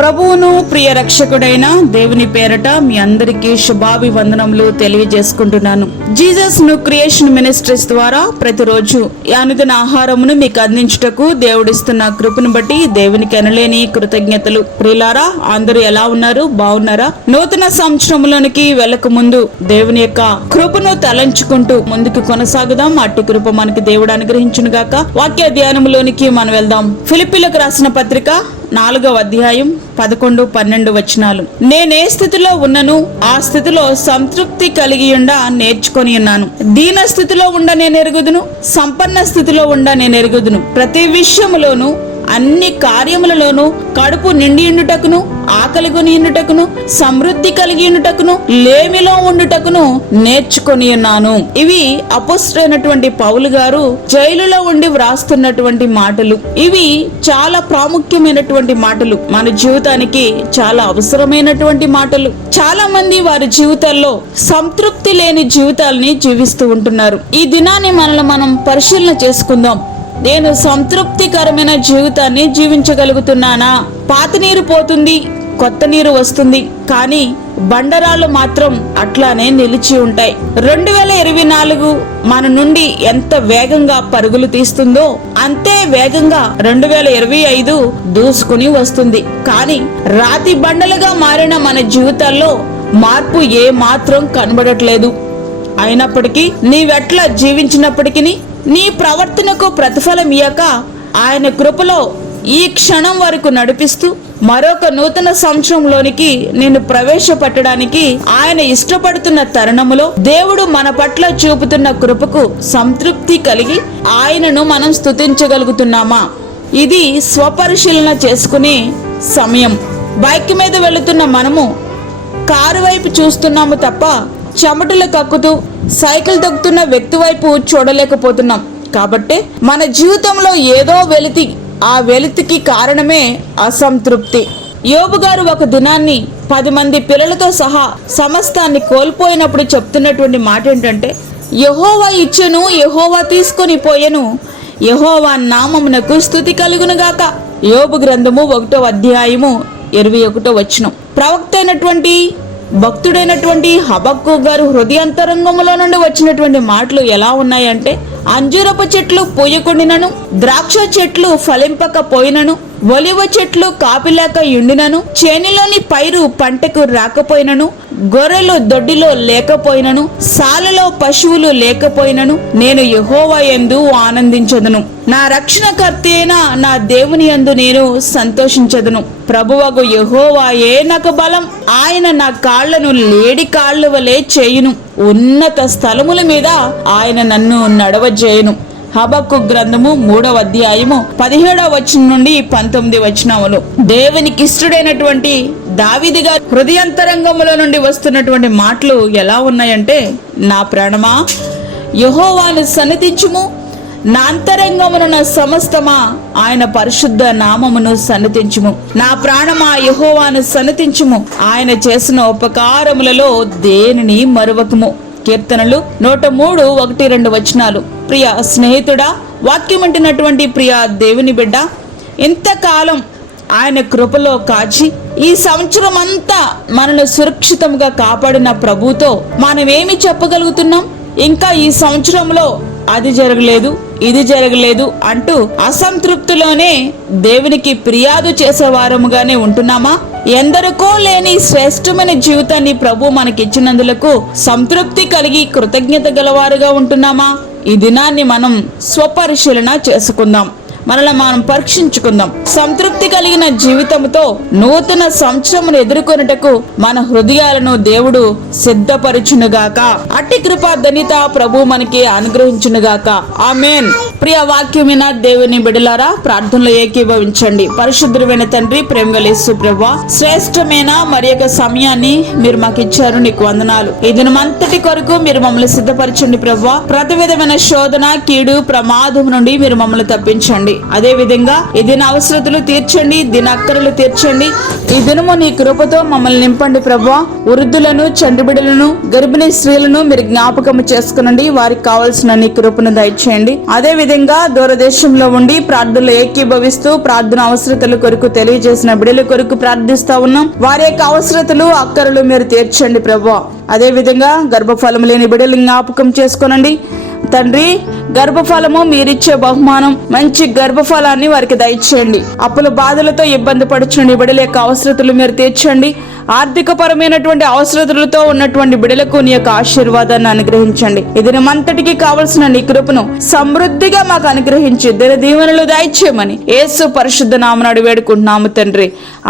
ప్రభువును ప్రియ రక్షకుడైన దేవుని పేరట మీ అందరికీ శుభాభివందనములు తెలియజేసుకుంటున్నాను. జీసస్ ను క్రియేషన్ మినిస్ట్రీస్ ద్వారా ప్రతిరోజు అనుదిన ఆహారమును మీకు అందించుటకు దేవుడిస్తున్న కృపను బట్టి దేవునికి ఎనలేని కృతజ్ఞతలు. ప్రియులారా, అందరూ ఎలా ఉన్నారు? బాగున్నారా? నూతన సంవత్సరంలోనికి వెళ్ళక ముందు దేవుని యొక్క కృపను తలంచుకుంటూ ముందుకు కొనసాగుదాం. అట్టి కృప మనకి దేవుడు అనుగ్రహించును గాక. వాక్య ధ్యానంలోనికి మనం వెళ్దాం. ఫిలిప్పీలకు రాసిన పత్రిక 4వ అధ్యాయం 11-12 వచనాలు. నేనే స్థితిలో ఉన్నను ఆ స్థితిలో సంతృప్తి కలిగి ఉండ నేర్చుకొని ఉన్నాను. దీన స్థితిలో ఉండ నేను ఎరుగుదును, సంపన్న స్థితిలో ఉండ నేను ఎరుగుదును. ప్రతి విషయములోను అన్ని కార్యములలోనూ కడుపు నిండి ఉండుటకును, ఆకలి కొని ఉండుటకును, సమృద్ధి కలిగి ఉండుటకును, లేమిలో ఉండుటకును నేర్చుకొని ఉన్నాను. ఇవి అపోస్తలుడైనటువంటి పౌలు గారు జైలులో ఉండి వ్రాస్తున్నటువంటి మాటలు. ఇవి చాలా ప్రాముఖ్యమైనటువంటి మాటలు, మన జీవితానికి చాలా అవసరమైనటువంటి మాటలు. చాలా మంది వారి జీవితాల్లో సంతృప్తి లేని జీవితాలని జీవిస్తూ ఉంటున్నారు. ఈ దినాన్ని మనల్ని మనం పరిశీలన చేసుకుందాం. నేను సంతృప్తికరమైన జీవితాన్ని జీవించగలుగుతున్నానా? పాత నీరు పోతుంది, కొత్త నీరు వస్తుంది, కానీ బండరాళ్ళు మాత్రం అట్లానే నిలిచి ఉంటాయి. 2024 మన నుండి ఎంత వేగంగా పరుగులు తీస్తుందో అంతే వేగంగా 2025 దూసుకుని వస్తుంది. కానీ రాతి బండలుగా మారిన మన జీవితాల్లో మార్పు ఏ మాత్రం కనబడట్లేదు. అయినప్పటికీ నీవెట్లా జీవించినప్పటికీ నీ ప్రవర్తనకు ప్రతిఫలం ఇయ్యక ఆయన కృపలో ఈ క్షణం వరకు నడిపిస్తూ మరొక నూతన సంవత్సరంలోనికి నేను ప్రవేశపెట్టడానికి ఆయన ఇష్టపడుతున్న తరుణములో దేవుడు మన పట్ల చూపుతున్న కృపకు సంతృప్తి కలిగి ఆయనను మనం స్తుతించగలుగుతున్నామా? ఇది స్వపరిశీలన చేసుకునే సమయం. బైక్ మీద వెళుతున్న మనము కారు వైపు చూస్తున్నాము తప్ప చెమటలు కక్కుతూ సైకిల్ తొక్కుతున్న వ్యక్తి వైపు చూడలేకపోతున్నాం. కాబట్టి మన జీవితంలో ఏదో వెలితి, ఆ వెలితికి కారణమే అసంతృప్తి. యోబు గారు ఒక దినాన్ని 10 మంది పిల్లలతో సహా సమస్తాన్ని కోల్పోయినప్పుడు చెప్తున్నటువంటి మాట ఏంటంటే, యెహోవా ఇచ్చెను, యెహోవా తీసుకొని పోయెను, యెహోవా నామమునకు స్తుతి కలుగునుగాక. యోబు గ్రంథము 1వ అధ్యాయము 21వ వచనం. ప్రవక్త అయినటువంటి భక్తుడైనటువంటి హబక్కు గారు హృదయాంతరంగంలో నుండి వచ్చినటువంటి మాటలు ఎలా ఉన్నాయంటే, అంజూరపు చెట్లు పూయకుండినను, ద్రాక్ష చెట్లు ఫలింపకపోయినను, ఒలివ చెట్లు కాపిలేక ఎండినను, చేనిలోని పైరు పంటకు రాకపోయినను, గొర్రెలు దొడ్డిలో లేకపోయినను, సాలలో పశువులు లేకపోయినను, నేను యెహోవా యందు ఆనందించదును. నా రక్షణకర్త అయిన నా దేవుని యందు నేను సంతోషించదును. ప్రభువగు యెహోవాయే నాకు బలం, ఆయన నా కాళ్లను లేడి కాళ్ల వలె చేయును, ఉన్నత స్థలముల మీద ఆయన నన్ను నడవజేయును. హబక్కు గ్రంథము 3వ అధ్యాయము 17వ వచనం నుండి 19 వచనములు. దేవునికి ఇష్టడైనటువంటి దావీదు గారి హృదయాంతరంగములో నుండి వస్తున్నటువంటి మాటలు ఎలా ఉన్నాయంటే, నా ప్రాణమా యెహోవాను సన్నిధించుము, నా అంతరంగమున సమస్తమా ఆయన పరిశుద్ధ నామమును సన్నిధించుము. నా ప్రాణమా యెహోవాను సన్నిధించుము, ఆయన చేసిన ఉపకారములలో దేనిని మరువకుము. కీర్తనలు 103 1-2 వచనాలు. ప్రియ స్నేహితుడా, వాక్యం అంటున్నటువంటి ప్రియ దేవుని బిడ్డ, ఇంతకాలం ఆయన కృపలో కాచి ఈ సంవత్సరం అంతా మనను సురక్షితంగా కాపాడిన ప్రభుతో మనమేమి చెప్పగలుగుతున్నాం? ఇంకా ఈ సంవత్సరంలో అది జరగలేదు, ఇది జరగలేదు అంటూ అసంతృప్తిలోనే దేవునికి ఫిర్యాదు చేసేవారముగానే ఉంటున్నామా? ఎందరికో లేని శ్రేష్టమైన జీవితాన్ని ప్రభు మనకిచ్చినందులకు సంతృప్తి కలిగి కృతజ్ఞత గలవారుగా ఉంటున్నామా? ఈ దినాన్ని మనం స్వపరిశీలన చేసుకుందాం, మనల్ని మనం పరీక్షించుకుందాం. సంతృప్తి కలిగిన జీవితంతో నూతన సంవత్సరమును ఎదుర్కొనుటకు మన హృదయాలను దేవుడు సిద్ధపరచునుగాక. అట్టి కృపా ధన్యత ప్రభు మనకి అనుగ్రహించునుగాక. ఆమేన్. ప్రియ వాక్యమైన దేవుని బిడలారా, ప్రార్థనలో ఏకీభవించండి. పరిశుద్ధమైన తండ్రి, ప్రేమగల యేసు ప్రభువా, శ్రేష్టమైన మరి యొక్క సమయాన్ని మీరు మాకు ఇచ్చారు, నీకు వందనాలు. ఈ దినమంతటి కొరకు మీరు మమ్మల్ని సిద్ధపరచండి ప్రభువా. ప్రతి విధమైన శోధన, కీడు, ప్రమాదం నుండి మీరు మమ్మల్ని తప్పించండి. తీర్చండి. అదే విధంగా ఈ దిన అవసరతలు తీర్చండి, దిన అక్కరలు తీర్చండి. ఈ దినము నీ కృపతో మమ్మల్ని నింపండి ప్రభువా. వృద్ధులను, చంటి బిడ్డలను, గర్భిణీ స్త్రీలను మీరు జ్ఞాపకం చేసుకునండి. వారికి కావాల్సిన నీ కృపను దయచేయండి. అదే విధంగా దూరదేశంలో ఉండి ప్రార్థనలు ఏకీభవిస్తూ ప్రార్థన అవసరతల కొరకు తెలియజేసిన బిడ్డల కొరకు ప్రార్థిస్తా ఉన్నాం. వారి యొక్క అవసరతలు, అక్కరలు మీరు తీర్చండి ప్రభువా. అదే విధంగా గర్భఫలం లేని బిడ్డలు జ్ఞాపకం చేసుకోనండి తండ్రి. గర్భఫలము మీరిచ్చే బహుమానం, మంచి గర్భఫలాన్ని వారికి దయచేయండి. అప్పుల బాధలతో ఇబ్బంది పడుచుండి బిడ్డల యొక్క అవసరతలు మీరు తీర్చండి. ఆర్థిక పరమైనటువంటి అవసరతలతో ఉన్నటువంటి బిడ్డలకు నీ యొక్క ఆశీర్వాదాన్ని అనుగ్రహించండి. ఈ దినమంతటికి కావలసిన నీ కృపను సమృద్ధిగా మాకు అనుగ్రహించి దిన దీవెనలు దయచేయమని యేసు పరిశుద్ధ నామమున వేడుకుంటున్నాము తండ్రి.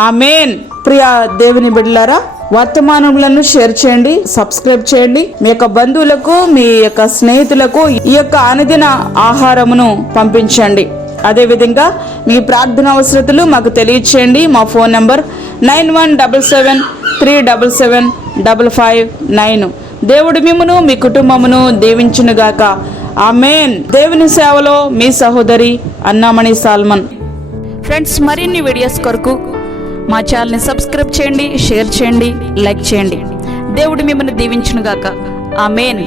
ఆమేన్. ప్రియ దేవుని బిడ్డలారా, వర్తమానములను షేర్ చేయండి, సబ్స్క్రైబ్ చేయండి. మీ యొక్క బంధువులకు, మీ యొక్క స్నేహితులకు ఈ యొక్క అనుదిన ఆహారమును పంపించండి. అదే విధంగా మీ ప్రార్థన అవసరతలు మాకు తెలియచేయండి. మా ఫోన్ నంబర్ 9177377559. దేవుడు మిమ్మును మీ కుటుంబమును దీవించునుగాక. ఆమేన్. దేవుని సేవలో మీ సహోదరి అన్నామణి సాల్మన్. ఫ్రెండ్స్, మరిన్ని వీడియోస్ కొరకు మా ఛానల్ని సబ్స్క్రైబ్ చేయండి, షేర్ చేయండి, లైక్ చేయండి. దేవుడు మిమ్మల్ని దీవించునుగాక. ఆమేన్.